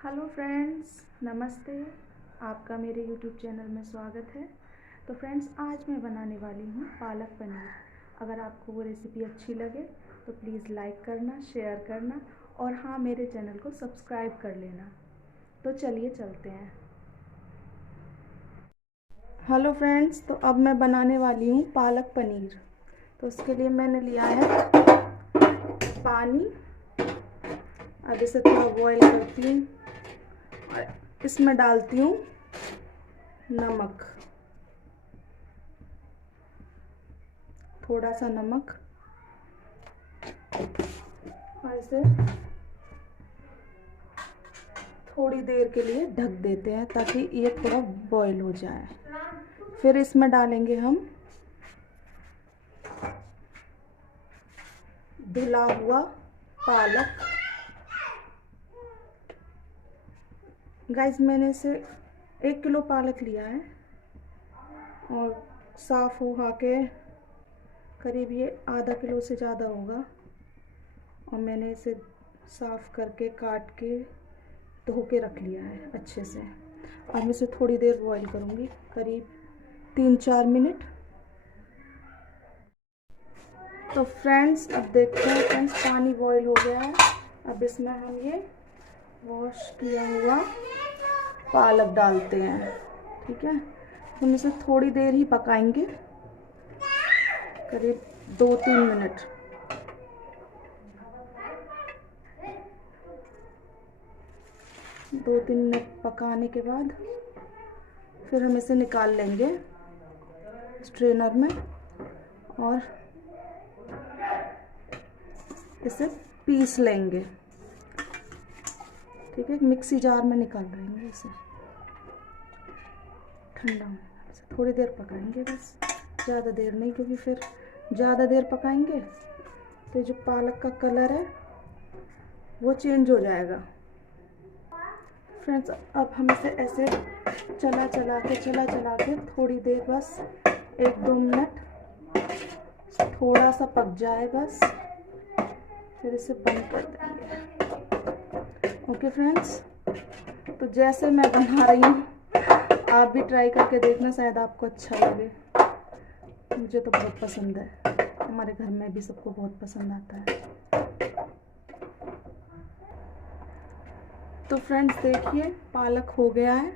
Hello friends, नमस्ते। आपका मेरे यूट्यूब चैनल में स्वागत है। तो फ्रेंड्स, आज मैं बनाने वाली हूँ पालक पनीर। अगर आपको वो रेसिपी अच्छी लगे तो प्लीज़ लाइक करना, शेयर करना और हाँ, मेरे चैनल को सब्सक्राइब कर लेना। तो चलिए चलते हैं। हेलो फ्रेंड्स, तो अब मैं बनाने वाली हूँ पालक पनीर। तो उसके लिए मैंने लिया है पानी। अब इसे थोड़ा बॉईल करती हूँ और इसमें डालती हूँ नमक, थोड़ा सा नमक, और इसे थोड़ी देर के लिए ढक देते हैं ताकि ये थोड़ा बॉईल हो जाए। फिर इसमें डालेंगे हम धुला हुआ पालक। गाइस, मैंने इसे 1 किलो पालक लिया है और साफ़ हो के करीब ये आधा किलो से ज़्यादा होगा। और मैंने इसे साफ़ करके काट के धो के रख लिया है अच्छे से। अब मैं इसे थोड़ी देर बॉईल करूँगी, करीब 3-4 मिनट। तो फ्रेंड्स, अब देखते हैं फ्रेंड्स, पानी बॉईल हो गया है। अब इसमें हम ये वॉश किया हुआ पालक डालते हैं। ठीक है, हम इसे थोड़ी देर ही पकाएंगे, करीब 2-3 मिनट। दो तीन मिनट पकाने के बाद फिर हम इसे निकाल लेंगे स्ट्रेनर में और इसे पीस लेंगे। ठीक है, मिक्सी जार में निकाल लेंगे इसे। ठंडा होने से थोड़ी देर पकाएंगे, बस ज़्यादा देर नहीं, क्योंकि फिर ज़्यादा देर पकाएंगे तो जो पालक का कलर है वो चेंज हो जाएगा। फ्रेंड्स, अब हम इसे ऐसे चला चला के थोड़ी देर, बस 1-2 मिनट थोड़ा सा पक जाए बस, फिर इसे बंद कर देंगे। ओके फ्रेंड्स, तो जैसे मैं बना रही हूँ आप भी ट्राई करके देखना, शायद आपको अच्छा लगे। मुझे तो बहुत पसंद है, हमारे घर में भी सबको बहुत पसंद आता है। तो फ्रेंड्स देखिए, पालक हो गया है।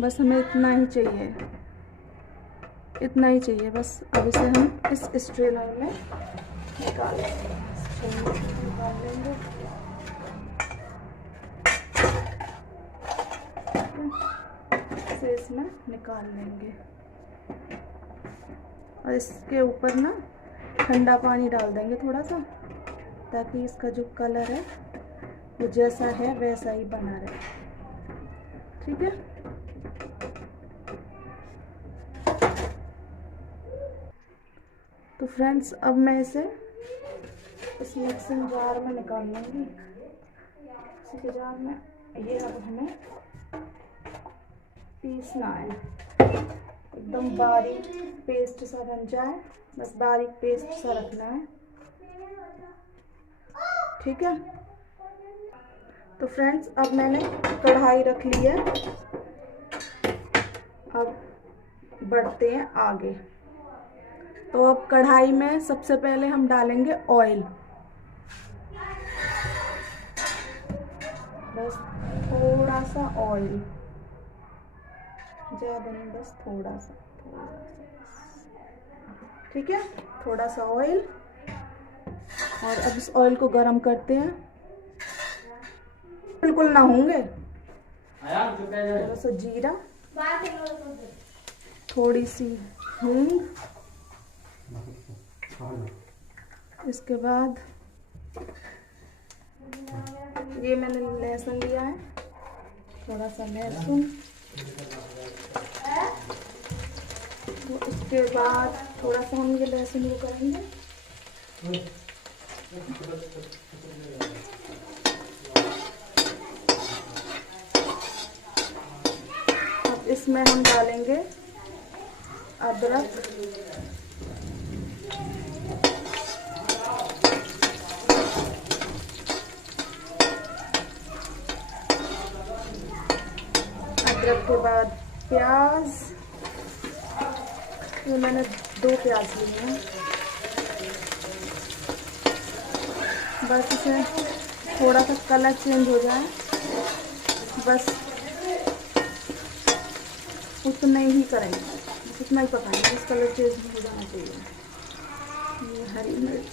बस हमें इतना ही चाहिए, इतना ही चाहिए बस। अब इसे हम इस स्ट्रेनर में निकाल लेंगे। इसे इसमें निकाल लेंगे और इसके ऊपर ना ठंडा पानी डाल देंगे थोड़ा सा, ताकि इसका जो कलर है वो जैसा है वैसा ही बना रहे। ठीक है, तो फ्रेंड्स, अब मैं इसे इस मिक्सिंग जार में निकाल लूँगी। इसी जार में ये अब हमें पीसना है, एकदम बारीक पेस्ट सा बन जाए, बस बारीक पेस्ट सा रखना है। ठीक है, तो फ्रेंड्स, अब मैंने कढ़ाई रख ली है। अब बढ़ते हैं आगे। तो अब कढ़ाई में सबसे पहले हम डालेंगे ऑयल। बस थोड़ा सा ऑयल, ज़्यादा नहीं, बस थोड़ा सा। ठीक है, थोड़ा सा ऑयल। और अब इस ऑयल को गरम करते हैं, बिल्कुल ना होंगे। थोड़ा सा जीरा, थोड़ी सी हींग, इसके बाद ये मैंने लहसुन लिया है, थोड़ा सा लहसुन। तो इसके बाद थोड़ा सा हम ये लहसुन वो करेंगे। अब इसमें हम डालेंगे अदरक, अदरक के बाद प्याज, ये मैंने 2 प्याज लिए हैं। बस इसे थोड़ा सा कलर चेंज हो जाए, बस उतना ही करेंगे, उतना ही पकाएंगे, बस कलर चेंज हो जाना चाहिए। ये हरी मिर्च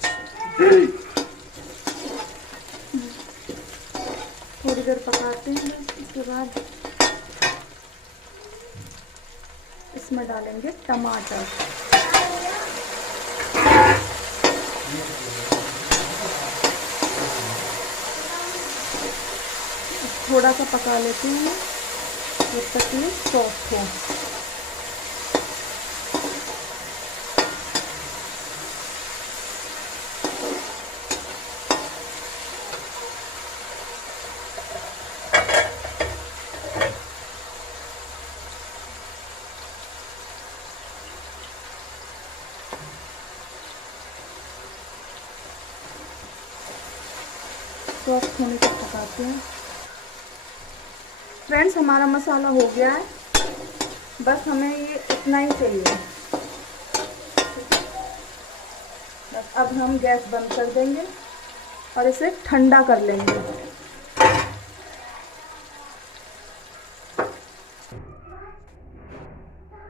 थोड़ी देर पकाते हैं। उसके बाद इसमें डालेंगे टमाटर, थोड़ा सा पका लेते हैं जब तक ये सॉफ्ट हो। सॉफ्ट होने तक पकाते हैं। फ्रेंड्स, हमारा मसाला हो गया है, बस हमें ये इतना ही चाहिए। बस अब हम गैस बंद कर देंगे और इसे ठंडा कर लेंगे।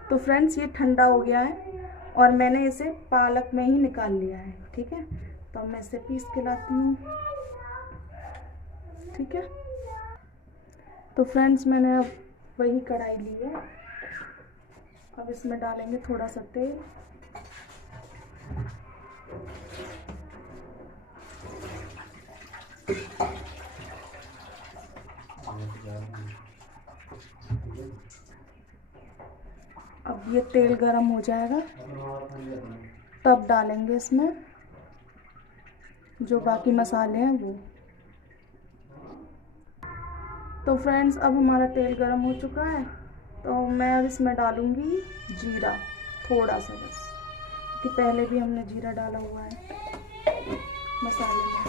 तो फ्रेंड्स, ये ठंडा हो गया है और मैंने इसे पालक में ही निकाल लिया है। ठीक है, तो अब मैं इसे पीस के लाती हूँ। ठीक है, तो फ्रेंड्स, मैंने अब वही कढ़ाई ली है। अब इसमें डालेंगे थोड़ा सा तेल, अब ये तेल गरम हो जाएगा तब डालेंगे इसमें जो बाकी मसाले हैं वो। तो फ्रेंड्स, अब हमारा तेल गरम हो चुका है, तो मैं अब इसमें डालूंगी जीरा, थोड़ा सा बस, क्योंकि पहले भी हमने जीरा डाला हुआ है मसाले में।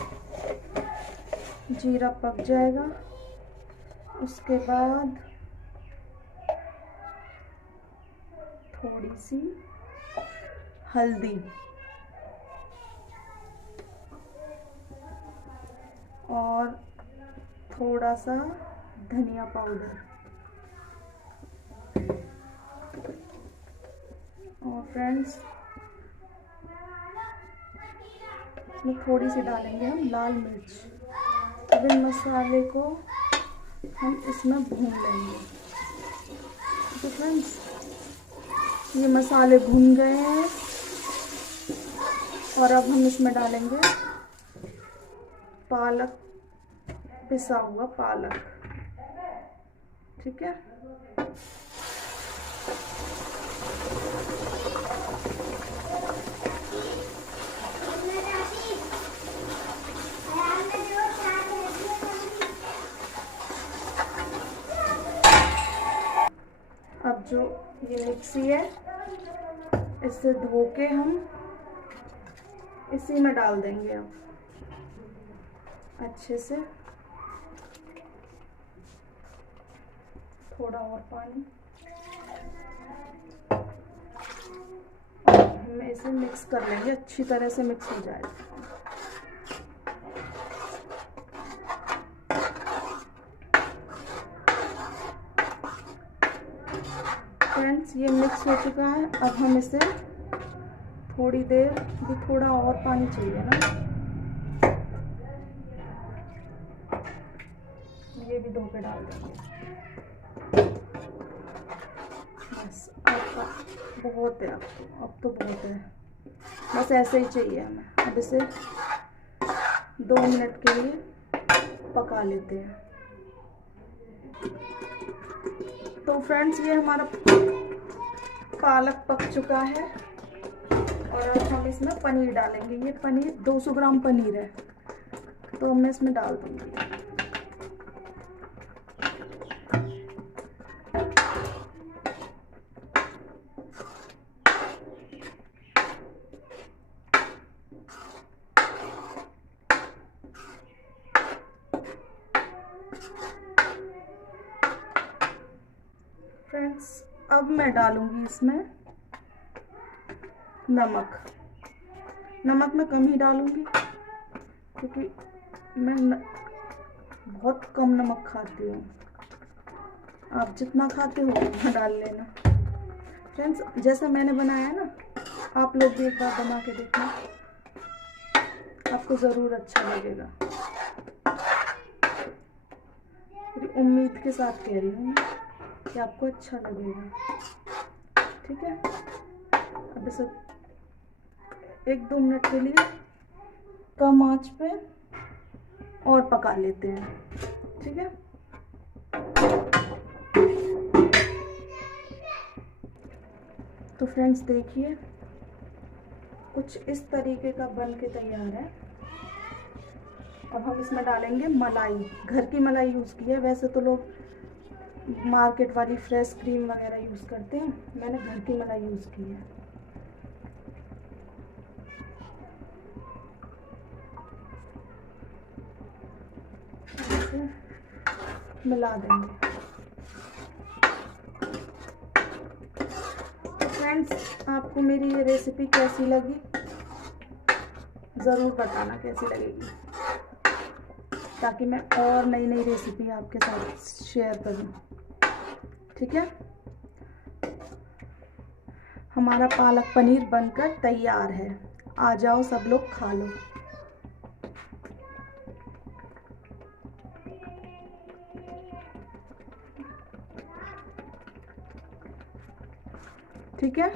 जीरा पक जाएगा, उसके बाद थोड़ी सी हल्दी और थोड़ा सा धनिया पाउडर, और फ्रेंड्स इसमें थोड़ी सी डालेंगे हम लाल मिर्च। अब इन मसाले को हम इसमें भून लेंगे। तो फ्रेंड्स, ये मसाले भून गए हैं और अब हम इसमें डालेंगे पालक, पिसा हुआ पालक। ठीक है, अब जो ये मिक्सी है इसे धो के हम इसी में डाल देंगे। अब अच्छे से थोड़ा और पानी, हम इसे मिक्स कर लेंगे, अच्छी तरह से मिक्स हो जाएगा। फ्रेंड्स, ये मिक्स हो चुका है। अब हम इसे थोड़ी देर, भी थोड़ा और पानी चाहिए ना, ये भी धो के डाल देंगे। बस अब बहुत है, अब तो बहुत है, बस ऐसे ही चाहिए हमें। अब इसे 2 मिनट के लिए पका लेते हैं। तो फ्रेंड्स, ये हमारा पालक पक चुका है और अब हम इसमें पनीर डालेंगे। ये पनीर 200 ग्राम पनीर है, तो मैं इसमें डाल दूंगी। फ्रेंड्स अब मैं डालूंगी इसमें नमक। नमक मैं कम ही डालूंगी क्योंकि मैं बहुत कम नमक खाती हूँ। आप जितना खाते हो उतना डाल लेना। फ्रेंड्स जैसा मैंने बनाया है ना, आप लोग भी एक बार बना के देखना, आपको ज़रूर अच्छा लगेगा। पूरी उम्मीद के साथ कह रही हूँ कि आपको अच्छा लगेगा। ठीक है, अब इसे 1-2 मिनट के लिए कम आंच पे और पका लेते हैं। ठीक है, तो फ्रेंड्स देखिए कुछ इस तरीके का बन के तैयार है। अब हम इसमें डालेंगे मलाई। घर की मलाई यूज़ की है, वैसे तो लोग मार्केट वाली फ्रेश क्रीम वगैरह यूज़ करते हैं, मैंने घर की मलाई यूज़ की है। मिला देंगे। तो फ्रेंड्स आपको मेरी ये रेसिपी कैसी लगी ज़रूर बताना, कैसी लगेगी, ताकि मैं और नई नई रेसिपी आपके साथ शेयर करूं। ठीक है, हमारा पालक पनीर बनकर तैयार है। आ जाओ सब लोग खा लो। ठीक है।